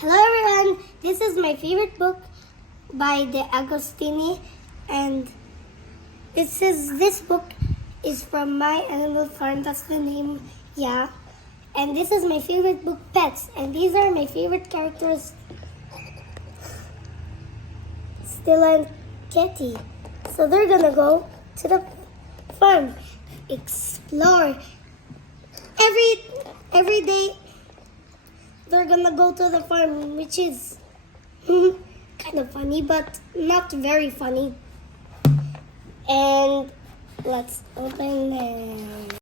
Hello everyone, this is my favorite book by De Agostini, and this book is from My Animal Farm, that's the name, yeah. And this is my favorite book, Pets, and these are my favorite characters, Stella and Kitty. So they're gonna go to the farm, explore. Every day they're gonna go to the farm, which is kind of funny, but not very funny. And let's open them.